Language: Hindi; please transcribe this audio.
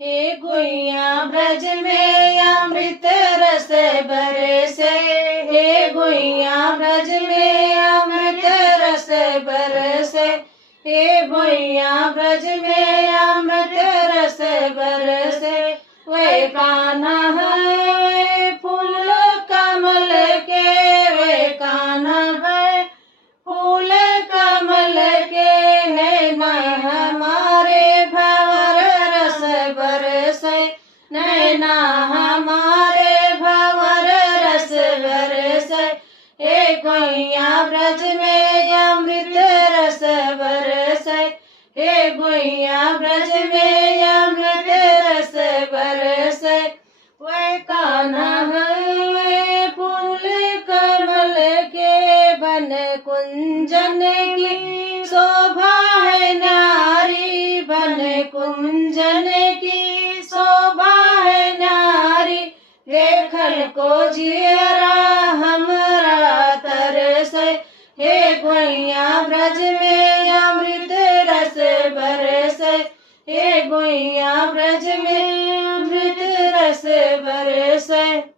हे गुइया ब्रज में अमृत रस बरसे, हे गुइया ब्रज में अमृत रस बरसे, हे गुइया ब्रज में अमृत रस बरसे। वे कान्हा है फूल कमल के, वे कान्हा है फूल कमल के, नैना हमारे भंवर रस बरसे, नैना हमारे भंवर रस बरसे। हे गुइया ब्रज में अमृत रस बरसे, हे गुइया ब्रज में अमृत रस बरसे। वे कान्हा है फूल कमल के, बन कुंजन की शोभा है न्यारी, बन कुंजन की शोभा है न्यारी। देखल को जियरा हमरा तरसे, हे गुइया ब्रज में अमृत रस बरसे, हे गुइया ब्रज में अमृत रस बरसे।